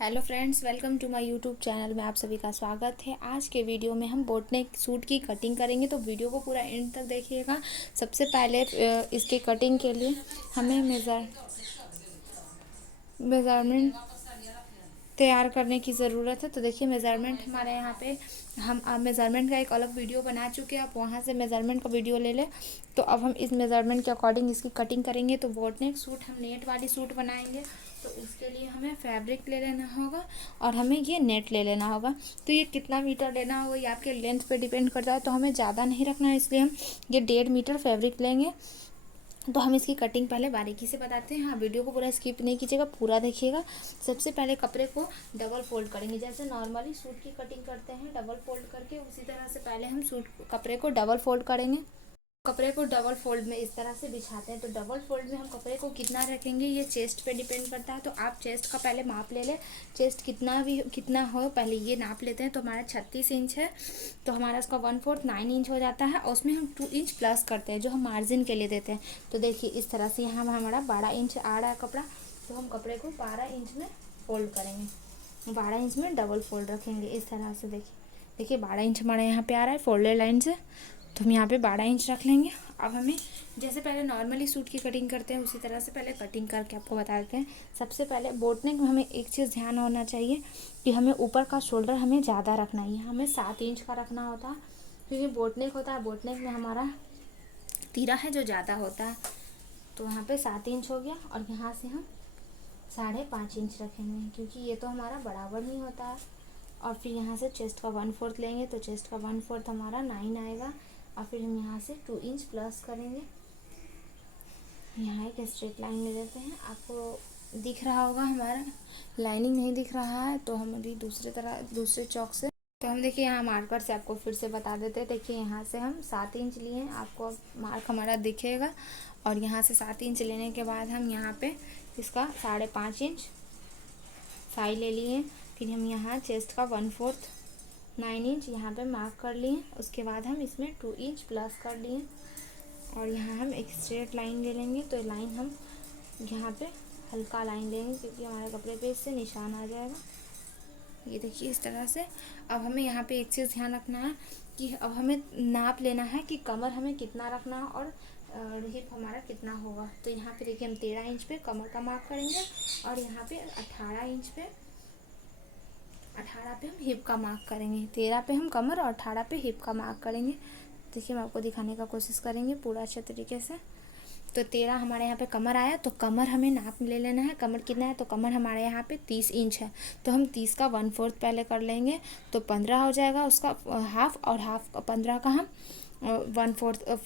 Hello friends, welcome to my YouTube channel में आप सभी का स्वागत है। आज के वीडियो में हम बोटनेक सूट की कटिंग करेंगे, तो वीडियो को पूरा एंड तक देखिएगा। सबसे पहले इसके कटिंग के लिए हमें मेज़रमेंट तैयार करने की ज़रूरत है। तो देखिए, मेज़रमेंट हमारे यहाँ पे हम मेज़रमेंट का एक अलग वीडियो बना चुके हैं। आप वहाँ से मेज़रमेंट का वीडियो ले लें। तो अब हम इस मेज़रमेंट के अकॉर्डिंग इसकी कटिंग करेंगे। तो बोटनेक सूट हम नेट वाली सूट बनाएंगे, तो इसके लिए हमें फैब्रिक ले लेना होगा और हमें ये नेट ले लेना होगा। तो ये कितना मीटर लेना होगा ये आपके लेंथ पे डिपेंड करता है। तो हमें ज़्यादा नहीं रखना है, इसलिए हम ये 1.5 मीटर फैब्रिक लेंगे। तो हम इसकी कटिंग पहले बारीकी से बताते हैं। हाँ, वीडियो को पूरा स्किप नहीं कीजिएगा, पूरा देखिएगा। सबसे पहले कपड़े को डबल फोल्ड करेंगे, जैसे नॉर्मली सूट की कटिंग करते हैं डबल फोल्ड करके, उसी तरह से पहले हम कपड़े को डबल फोल्ड करेंगे। कपड़े को डबल फोल्ड में इस तरह से बिछाते हैं। तो डबल फोल्ड में हम कपड़े को कितना रखेंगे ये चेस्ट पे डिपेंड करता है। तो आप चेस्ट का पहले माप ले लें। चेस्ट कितना हो पहले ये नाप लेते हैं। तो हमारा 36 इंच है, तो हमारा इसका 1/4 9 इंच हो जाता है, और उसमें हम 2 इंच प्लस करते हैं जो हम मार्जिन के लिए देते हैं। तो देखिए इस तरह से यहाँ हमारा 12 इंच आ रहा है कपड़ा, तो हम कपड़े को 12 इंच में फोल्ड करेंगे। 12 इंच में डबल फोल्ड रखेंगे इस तरह से। देखिए 12 इंच हमारे यहाँ पे आ रहा है फोल्डेड लाइन से, तो हम यहाँ पे 12 इंच रख लेंगे। अब हमें जैसे पहले नॉर्मली सूट की कटिंग करते हैं उसी तरह से पहले कटिंग करके आपको बता देते हैं। सबसे पहले बोटनेक में हमें एक चीज़ ध्यान होना चाहिए कि हमें ऊपर का शोल्डर हमें ज़्यादा रखना है। हमें 7 इंच का रखना होता है, क्योंकि बोटनेक होता है, बोटनेक में हमारा तीरा है जो ज़्यादा होता है। तो यहाँ पे 7 इंच हो गया, और यहाँ से हम 5.5 इंच रखेंगे, क्योंकि ये तो हमारा बराबर नहीं होता है। और फिर यहाँ से चेस्ट का 1/4 लेंगे, तो चेस्ट का 1/4 हमारा 9 आएगा। और फिर हम यहाँ से 2 इंच प्लस करेंगे। यहाँ एक स्ट्रेट लाइन ले लेते हैं। आपको दिख रहा होगा, हमारा लाइनिंग नहीं दिख रहा है, तो हम अभी दूसरे चौक से, तो हम देखिए यहाँ मार्कर से आपको फिर से बता देते हैं। देखिए यहाँ से हम 7 इंच लिए हैं, आपको अब मार्क हमारा दिखेगा। और यहाँ से 7 इंच लेने के बाद हम यहाँ पे इसका 5.5 इंच साई ले लिए। फिर हम यहाँ चेस्ट का 1/4 9 इंच यहाँ पे मार्क कर लिए। उसके बाद हम इसमें 2 इंच प्लस कर लिए, और यहाँ हम एक स्ट्रेट लाइन ले लेंगे। तो लाइन हम यहाँ पे हल्का लाइन लेंगे, क्योंकि हमारे कपड़े पे इससे निशान आ जाएगा। ये देखिए इस तरह से। अब हमें यहाँ पे एक चीज़ ध्यान रखना है कि अब हमें नाप लेना है कि कमर हमें कितना रखना है और हिप हमारा कितना होगा। तो यहाँ पे देखिए हम 13 इंच पे कमर का माप करेंगे, और यहाँ पे 18 पे हम हिप का मार्क करेंगे। 13 पे हम कमर और 18 पे हिप का मार्क करेंगे। देखिए हम आपको दिखाने का कोशिश करेंगे पूरा अच्छे तरीके से। तो 13 हमारे यहाँ पे कमर आया, तो कमर हमें नाप ले लेना है। कमर कितना है, तो कमर हमारे यहाँ पे 30 इंच है, तो हम 30 का 1/4 पहले कर लेंगे। तो 15 हो जाएगा उसका हाफ, और हाफ 15 का हम 1/4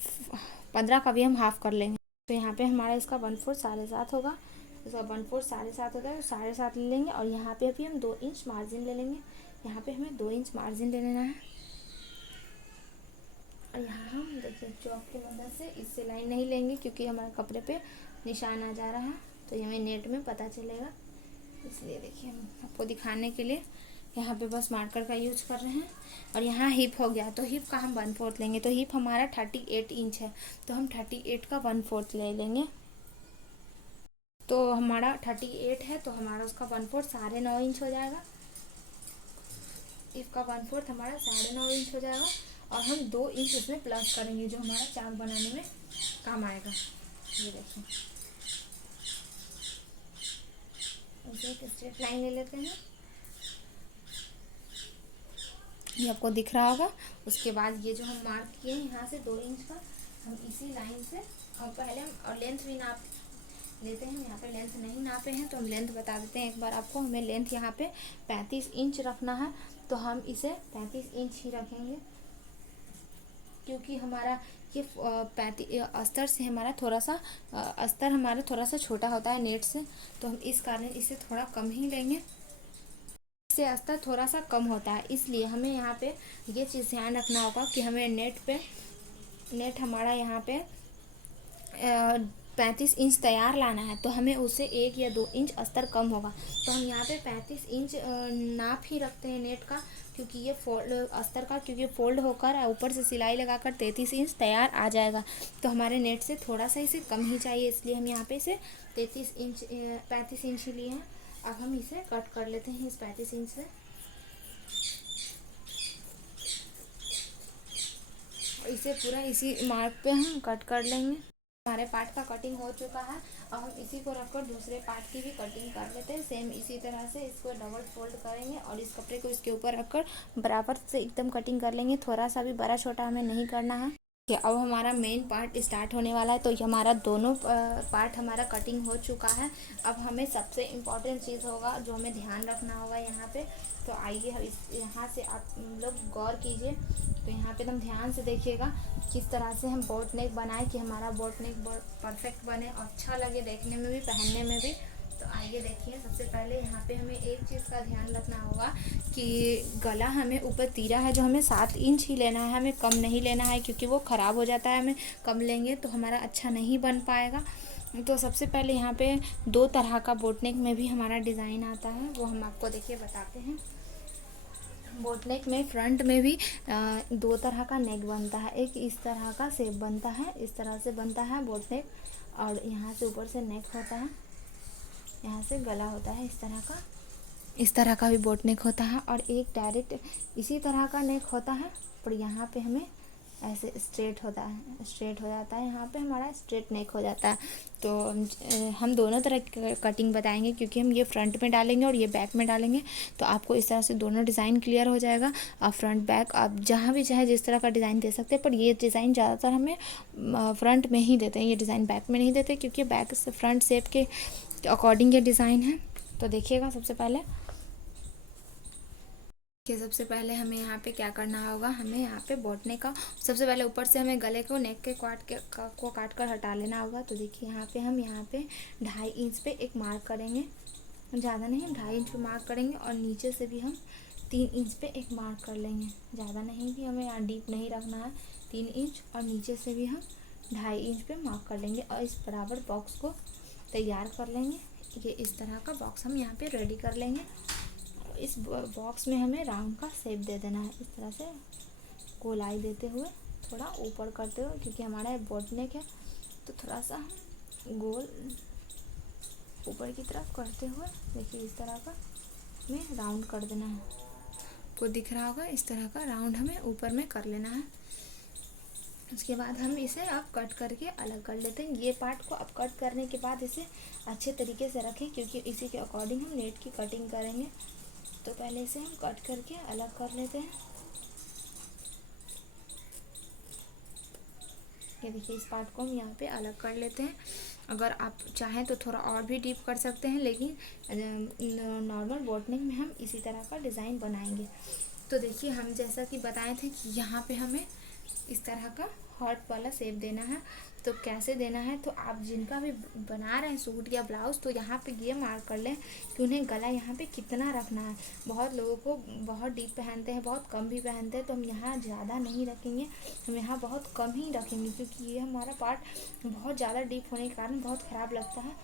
15 का भी हम हाफ कर लेंगे। तो यहाँ पे हमारा इसका 1/4 7.5 होगा। इसका 1/4 7.5 होता है, तो 7.5 ले लेंगे। और यहाँ पे अभी हम 2 इंच मार्जिन ले लेंगे। यहाँ पे हमें 2 इंच मार्जिन ले लेना है। और यहाँ हम देखिए चौक की मदद से इससे लाइन नहीं लेंगे, क्योंकि हमारे कपड़े पे निशान आ जा रहा है, तो ये हमें नेट में पता चलेगा। इसलिए देखिए हम आपको दिखाने के लिए यहाँ पे बस मार्कर का यूज कर रहे हैं। और यहाँ हिप हो गया, तो हिप का हम 1/4 लेंगे। तो हिप हमारा 38 इंच है, तो हम 38 का 1/4 ले लेंगे। तो हमारा 38 है, तो हमारा उसका 1/4 9.5 इंच हो जाएगा। हिप का 1/4 हमारा 9.5 इंच हो जाएगा, और हम 2 इंच उसमें प्लस करेंगे, जो हमारा चाक बनाने में काम आएगा। ये देखिए ऐसे एक स्ट्रेट लाइन ले लेते हैं, ये आपको दिख रहा होगा। उसके बाद ये जो हम मार्क किए हैं यहाँ से 2 इंच का, हम इसी लाइन से पहले हम और लेंथ भी नाप लेते हैं। यहाँ पे लेंथ नहीं नापे हैं, तो हम लेंथ बता देते हैं एक बार आपको। हमें लेंथ यहाँ पे 35 इंच रखना है, तो हम इसे 35 इंच ही रखेंगे, क्योंकि हमारा ये 35 अस्तर से हमारा थोड़ा सा अस्तर हमारा थोड़ा सा छोटा होता है नेट से, तो हम इस कारण इसे थोड़ा कम ही लेंगे। इससे अस्तर थोड़ा सा कम होता है, इसलिए हमें यहाँ पे ये चीज़ ध्यान रखना होगा कि हमें नेट हमारा यहाँ पे 35 इंच तैयार लाना है, तो हमें उससे 1 या 2 इंच अस्तर कम होगा। तो हम यहाँ पे 35 इंच नाप ही रखते हैं नेट का, क्योंकि ये अस्तर का क्योंकि फोल्ड होकर ऊपर से सिलाई लगाकर 33 इंच तैयार आ जाएगा। तो हमारे नेट से थोड़ा सा इसे कम ही चाहिए, इसलिए हम यहाँ पे इसे 35 इंच ही लिए हैं। अब हम इसे कट कर लेते हैं इस 35 इंच से। इसे पूरा इसी मार्क पे हम कट कर लेंगे। हमारे पार्ट का कटिंग हो चुका है। अब हम इसी को रखकर दूसरे पार्ट की भी कटिंग कर लेते हैं। सेम इसी तरह से इसको डबल फोल्ड करेंगे और इस कपड़े को इसके ऊपर रखकर बराबर से एकदम कटिंग कर लेंगे। थोड़ा सा भी बड़ा छोटा हमें नहीं करना है। अब हमारा मेन पार्ट स्टार्ट होने वाला है। तो ये हमारा दोनों पार्ट हमारा कटिंग हो चुका है। अब हमें सबसे इम्पोर्टेंट चीज़ होगा जो हमें ध्यान रखना होगा यहाँ पे। तो आइए हम यहाँ से आप लोग गौर कीजिए। तो यहाँ पे एकदम ध्यान से देखिएगा किस तरह से हम बोट नेक बनाए कि हमारा बोट नेक परफेक्ट बने, अच्छा लगे देखने में भी, पहनने में भी। तो आइए देखिए, सबसे पहले यहाँ पे हमें एक चीज़ का ध्यान रखना होगा कि गला हमें ऊपर तीरा है जो हमें 7 इंच ही लेना है, हमें कम नहीं लेना है क्योंकि वो ख़राब हो जाता है। हमें कम लेंगे तो हमारा अच्छा नहीं बन पाएगा। तो सबसे पहले यहाँ पे 2 तरह का बोट नेक में भी हमारा डिज़ाइन आता है, वो हम आपको देखिए बताते हैं। बोट नेक में फ्रंट में भी 2 तरह का नेक बनता है। एक इस तरह का शेप बनता है, इस तरह से बनता है बोट नेक, और यहाँ से ऊपर से नेक होता है, यहाँ से गला होता है इस तरह का भी बोट नेक होता है। और एक डायरेक्ट इसी तरह का नेक होता है, पर यहाँ पे हमें ऐसे स्ट्रेट होता है, स्ट्रेट हो जाता है, यहाँ पे हमारा स्ट्रेट नेक हो जाता है। तो हम दोनों तरह की कटिंग बताएंगे क्योंकि हम ये फ्रंट में डालेंगे और ये बैक में डालेंगे। तो आपको इस तरह से दोनों डिज़ाइन क्लियर हो जाएगा। आप फ्रंट बैक आप जहाँ भी चाहे जिस तरह का डिज़ाइन दे सकते हैं, पर ये डिज़ाइन ज़्यादातर हमें फ्रंट में ही देते हैं, ये डिज़ाइन बैक में नहीं देते क्योंकि बैक से फ्रंट शेप के अकॉर्डिंग ये डिज़ाइन है। तो देखिएगा, सबसे पहले हमें यहाँ पे क्या करना होगा, हमें यहाँ पे बोट नेक का सबसे पहले ऊपर से हमें गले को नेक के काट कर हटा लेना होगा। तो देखिए यहाँ पे हम यहाँ पे 2.5 इंच पे एक मार्क करेंगे, ज़्यादा नहीं, 2.5 इंच पे मार्क करेंगे। और नीचे से भी हम 3 इंच पे एक मार्क कर लेंगे, ज़्यादा नहीं भी हमें यहाँ डीप नहीं रखना है, 3 इंच। और नीचे से भी हम 2.5 इंच पे मार्क कर लेंगे और इस बराबर बॉक्स को तैयार कर लेंगे। ये इस तरह का बॉक्स हम यहाँ पे रेडी कर लेंगे। इस बॉक्स में हमें राउंड का शेप दे देना है, इस तरह से गोलाई देते हुए, थोड़ा ऊपर करते हुए, क्योंकि हमारा बोट नेक है तो थोड़ा सा गोल ऊपर की तरफ करते हुए देखिए इस तरह का हमें राउंड कर देना है। आपको दिख रहा होगा, इस तरह का राउंड हमें ऊपर में कर लेना है। उसके बाद हम इसे अब कट करके अलग कर लेते हैं। ये पार्ट को अब कट करने के बाद इसे अच्छे तरीके से रखें क्योंकि इसी के अकॉर्डिंग हम नेट की कटिंग करेंगे। तो पहले इसे हम कट करके अलग कर लेते हैं। ये देखिए, इस पार्ट को हम यहाँ पे अलग कर लेते हैं। अगर आप चाहें तो थोड़ा और भी डीप कर सकते हैं, लेकिन नॉर्मल बोट नेक में हम इसी तरह का डिज़ाइन बनाएंगे। तो देखिए, हम जैसा कि बताए थे कि यहाँ पे हमें इस तरह का हार्ट वाला शेप देना है। तो कैसे देना है, तो आप जिनका भी बना रहे हैं सूट या ब्लाउज़, तो यहाँ पे ये मार्क कर लें कि उन्हें गला यहाँ पे कितना रखना है। बहुत लोगों को बहुत डीप पहनते हैं, बहुत कम भी पहनते हैं, तो हम यहाँ ज़्यादा नहीं रखेंगे, हम यहाँ बहुत कम ही रखेंगे क्योंकि ये हमारा पार्ट बहुत ज़्यादा डीप होने के कारण बहुत ख़राब लगता है,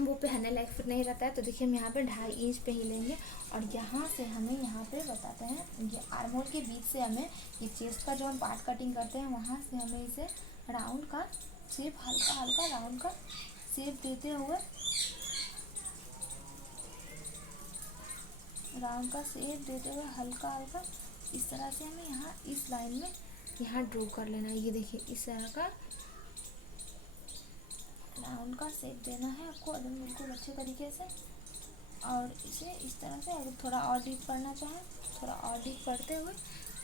वो पहनने लायक फिर नहीं रहता है। तो देखिए, हम यहाँ पे 2.5 इंच पे ही लेंगे और यहाँ से हमें यहाँ पे बताते हैं, ये आर्म होल के बीच से हमें ये चेस्ट का जो हम पार्ट कटिंग करते हैं वहाँ से हमें इसे राउंड का शेप, हल्का हल्का राउंड का शेप देते हुए, हल्का हल्का इस तरह से हमें यहाँ इस लाइन में यहाँ ड्रॉ कर लेना है। ये देखिए, इस तरह का राउंड का शेप देना है आपको एकदम बिल्कुल अच्छे तरीके से। और इसे इस तरह से अगर थोड़ा और डीप करना चाहें, थोड़ा और डीप करते हुए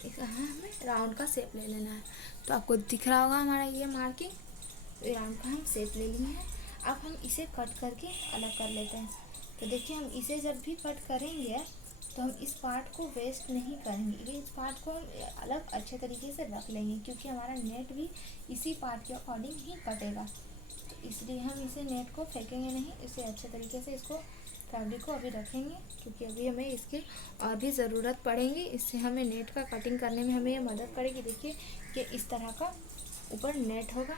यहाँ हमें राउंड का शेप ले लेना है। तो आपको दिख रहा होगा हमारा ये मार्किंग, तो राउंड का हम शेप ले लिए हैं। अब हम इसे कट करके अलग कर लेते हैं। तो देखिए, हम इसे जब भी कट करेंगे तो हम इस पार्ट को वेस्ट नहीं करेंगे, ये इस पार्ट को हम अलग अच्छे तरीके से रख लेंगे क्योंकि हमारा नेट भी इसी पार्ट के अकॉर्डिंग ही कटेगा। तो इसलिए हम इसे नेट को फेंकेंगे नहीं, इसे अच्छे तरीके से इसको फैब्रिक को अभी रखेंगे क्योंकि अभी हमें इसकी और भी ज़रूरत पड़ेगी। इससे हमें नेट का कटिंग करने में हमें ये मदद करेगी। देखिए कि इस तरह का ऊपर नेट होगा।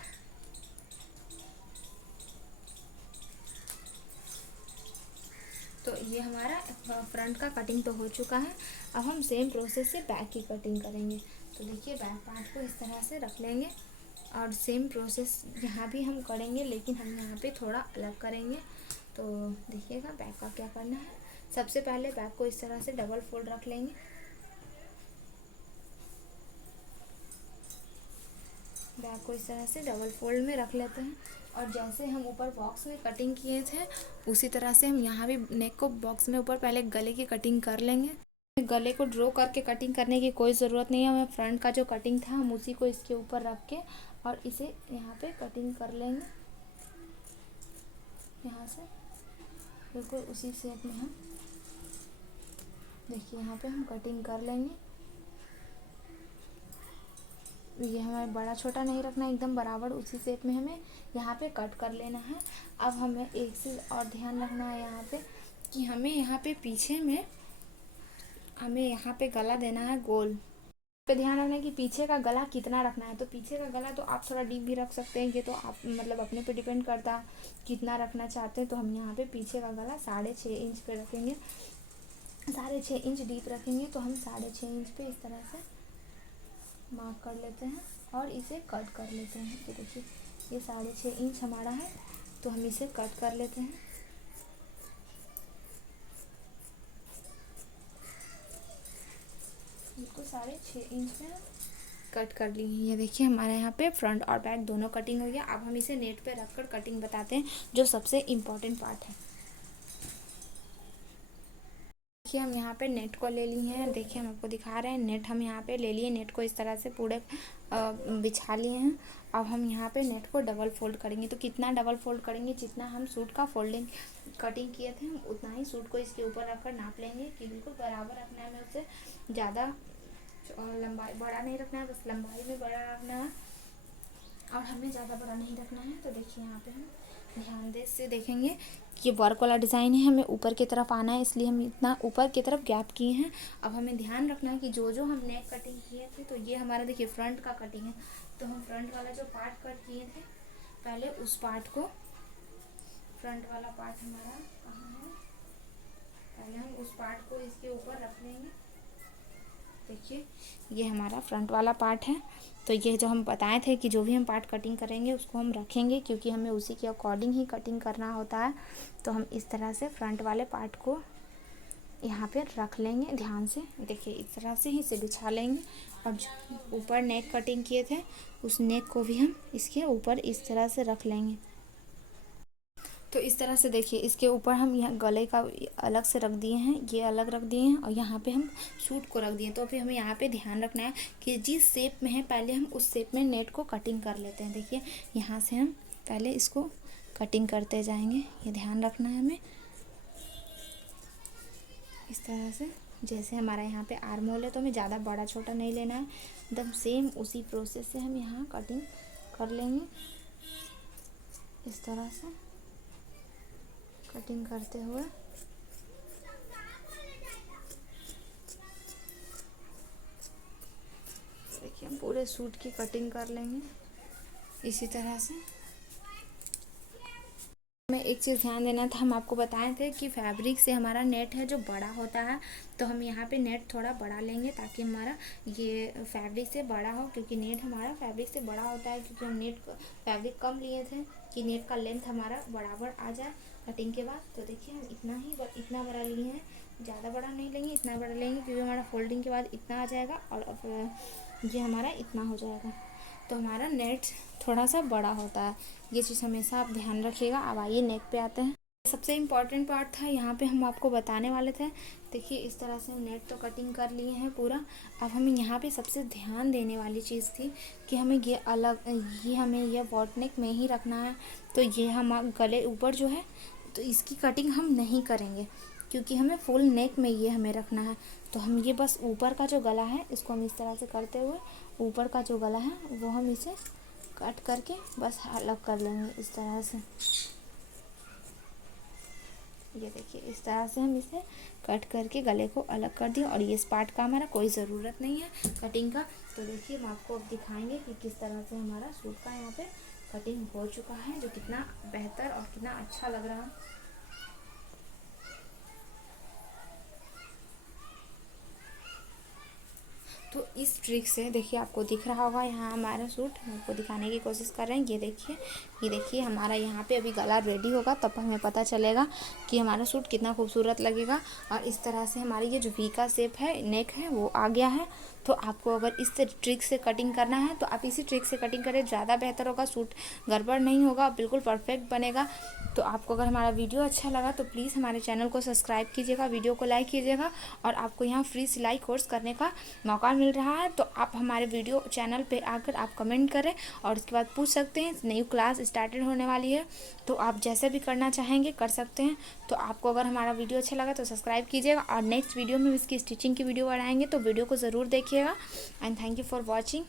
तो ये हमारा फ्रंट का कटिंग तो हो चुका है। अब हम सेम प्रोसेस से बैक की कटिंग करेंगे। तो देखिए, बैक पार्ट को इस तरह से रख लेंगे और सेम प्रोसेस यहाँ भी हम करेंगे, लेकिन हम यहाँ पे थोड़ा अलग करेंगे। तो देखिएगा बैक का क्या करना है। सबसे पहले बैक को इस तरह से डबल फोल्ड रख लेंगे। बैक को इस तरह से डबल फोल्ड में रख लेते हैं और जैसे हम ऊपर बॉक्स में कटिंग किए थे उसी तरह से हम यहाँ भी नेक को बॉक्स में ऊपर पहले गले की कटिंग कर लेंगे। गले को ड्रॉ करके कटिंग करने की कोई ज़रूरत नहीं है, हमें फ्रंट का जो कटिंग था हम उसी को इसके ऊपर रख के और इसे यहाँ पे कटिंग कर लेंगे। यहाँ से बिल्कुल उसी शेप में हम देखिए यहाँ पे हम कटिंग कर लेंगे। ये हमें बड़ा छोटा नहीं रखना, एकदम बराबर उसी शेप में हमें यहाँ पे कट कर लेना है। अब हमें एक चीज़ और ध्यान रखना है यहाँ पे कि हमें यहाँ पे पीछे में हमें यहाँ पे गला देना है गोल पे। ध्यान रखना है कि पीछे का गला कितना रखना है। तो पीछे का गला तो आप थोड़ा डीप भी रख सकते हैं, ये तो आप मतलब अपने पे डिपेंड करता है कितना रखना चाहते हैं। तो हम यहाँ पे पीछे का गला 6.5 इंच पे रखेंगे, 6.5 इंच डीप रखेंगे। तो हम 6.5 इंच पे इस तरह से मार्क कर लेते हैं और इसे कट कर लेते हैं। तो देखिए ये 6.5 इंच हमारा है, तो हम इसे कट कर लेते हैं। इसको 6.5 इंच में कट कर ली। ये देखिए हमारे यहाँ पे फ्रंट और बैक दोनों कटिंग हो गया। अब हम इसे नेट पे रखकर कटिंग बताते हैं, जो सबसे इम्पोर्टेंट पार्ट है। देखिए हम यहाँ पे नेट को ले लिए हैं। देखिए हम आपको दिखा रहे हैं, नेट हम यहाँ पे ले लिए। नेट को इस तरह से पूरे बिछा लिए हैं। अब हम यहाँ पे नेट को डबल फोल्ड करेंगे। तो कितना डबल फोल्ड करेंगे, जितना हम सूट का फोल्डिंग कटिंग किए थे हम उतना ही सूट को इसके ऊपर रखकर नाप लेंगे कि बिल्कुल बराबर रखना है। हमें उससे ज़्यादा लंबाई बड़ा नहीं रखना है, बस लंबाई में बड़ा रखना है और हमें ज़्यादा बड़ा नहीं रखना है। तो देखिए यहाँ पे हम ध्यान से देखेंगे कि वर्क वाला डिज़ाइन है, हमें ऊपर की तरफ आना है, इसलिए हम इतना ऊपर की तरफ गैप किए हैं। अब हमें ध्यान रखना है कि जो जो हम नेक कटिंग किए थे, तो ये हमारा देखिए फ्रंट का कटिंग है। तो हम फ्रंट वाला जो पार्ट कट किए थे पहले उस पार्ट को, फ्रंट वाला पार्ट हमारा कहाँ है, पहले हम उस पार्ट को इसके ऊपर रख लेंगे। देखिए ये हमारा फ्रंट वाला पार्ट है। तो ये जो हम बताए थे कि जो भी हम पार्ट कटिंग करेंगे उसको हम रखेंगे, क्योंकि हमें उसी के अकॉर्डिंग ही कटिंग करना होता है। तो हम इस तरह से फ्रंट वाले पार्ट को यहाँ पे रख लेंगे ध्यान से। देखिए इस तरह से ही इसे बिछा लेंगे और जो ऊपर नेक कटिंग किए थे उस नेक को भी हम इसके ऊपर इस तरह से रख लेंगे। तो इस तरह से देखिए इसके ऊपर हम यहाँ गले का अलग से रख दिए हैं, ये अलग रख दिए हैं और यहाँ पे हम सूट को रख दिए। तो अभी हमें यहाँ पे ध्यान रखना है कि जिस शेप में है पहले हम उस शेप में नेट को कटिंग कर लेते हैं। देखिए यहाँ से हम पहले इसको कटिंग करते जाएंगे, ये ध्यान रखना है हमें। इस तरह से जैसे हमारा यहाँ पे आर्म होल है तो हमें ज़्यादा बड़ा छोटा नहीं लेना है, एकदम सेम उसी प्रोसेस से हम यहाँ कटिंग कर लेंगे। इस तरह से कटिंग करते हुए देखिए हम पूरे सूट की कटिंग कर लेंगे इसी तरह से। हमें एक चीज़ ध्यान देना था, हम आपको बताए थे कि फैब्रिक से हमारा नेट है जो बड़ा होता है, तो हम यहाँ पे नेट थोड़ा बड़ा लेंगे ताकि हमारा ये फैब्रिक से बड़ा हो, क्योंकि नेट हमारा फैब्रिक से बड़ा होता है। क्योंकि हम नेट फैब्रिक कम लिए थे कि नेट का लेंथ हमारा बराबर आ जाए कटिंग के बाद। तो देखिए हम इतना बड़ा लिए हैं, ज़्यादा बड़ा नहीं लेंगे, इतना बड़ा लेंगे क्योंकि हमारा फोल्डिंग के बाद इतना आ जाएगा और अब ये हमारा इतना हो जाएगा। तो हमारा नेट थोड़ा सा बड़ा होता है, ये चीज़ हमेशा आप ध्यान रखिएगा। अब आइए नेक पे आते हैं। सबसे इम्पॉर्टेंट पार्ट था यहाँ पे हम आपको बताने वाले थे। देखिए इस तरह से हम नेट तो कटिंग कर लिए हैं पूरा। अब हमें यहाँ पे सबसे ध्यान देने वाली चीज़ थी कि हमें ये अलग हमें ये बॉट नेक में ही रखना है। तो ये हम गले ऊपर जो है तो इसकी कटिंग हम नहीं करेंगे, क्योंकि हमें फुल नेक में ये हमें रखना है। तो हम ये बस ऊपर का जो गला है इसको हम इस तरह से करते हुए ऊपर का जो गला है वो हम इसे कट करके बस अलग कर लेंगे इस तरह से। ये देखिए इस तरह से हम इसे कट करके गले को अलग कर दिया और ये इस पार्ट का हमारा कोई ज़रूरत नहीं है कटिंग का। तो देखिए हम आपको अब दिखाएंगे कि किस तरह से हमारा सूट का यहाँ पे कटिंग हो चुका है, जो कितना बेहतर और कितना अच्छा लग रहा है। तो इस ट्रिक से देखिए आपको दिख रहा होगा, यहाँ हमारा सूट हम आपको दिखाने की कोशिश कर रहे हैं। ये देखिए ये देखिए हमारा यहाँ पे अभी गला रेडी होगा तब हमें पता चलेगा कि हमारा सूट कितना खूबसूरत लगेगा। और इस तरह से हमारी ये जो वी का शेप है, नेक है, वो आ गया है। तो आपको अगर इस ट्रिक से कटिंग करना है तो आप इसी ट्रिक से कटिंग करें, ज़्यादा बेहतर होगा, सूट गड़बड़ नहीं होगा, बिल्कुल परफेक्ट बनेगा। तो आपको अगर हमारा वीडियो अच्छा लगा तो प्लीज़ हमारे चैनल को सब्सक्राइब कीजिएगा, वीडियो को लाइक कीजिएगा। और आपको यहाँ फ्री सिलाई कोर्स करने का मौका मिल रहा है, तो आप हमारे वीडियो चैनल पे आकर आप कमेंट करें और उसके बाद पूछ सकते हैं। नई क्लास स्टार्टेड होने वाली है, तो आप जैसे भी करना चाहेंगे कर सकते हैं। तो आपको अगर हमारा वीडियो अच्छा लगा तो सब्सक्राइब कीजिएगा और नेक्स्ट वीडियो में इसकी स्टिचिंग की वीडियो बनाएंगे, तो वीडियो को ज़रूर देखिएगा। And thank you for watching.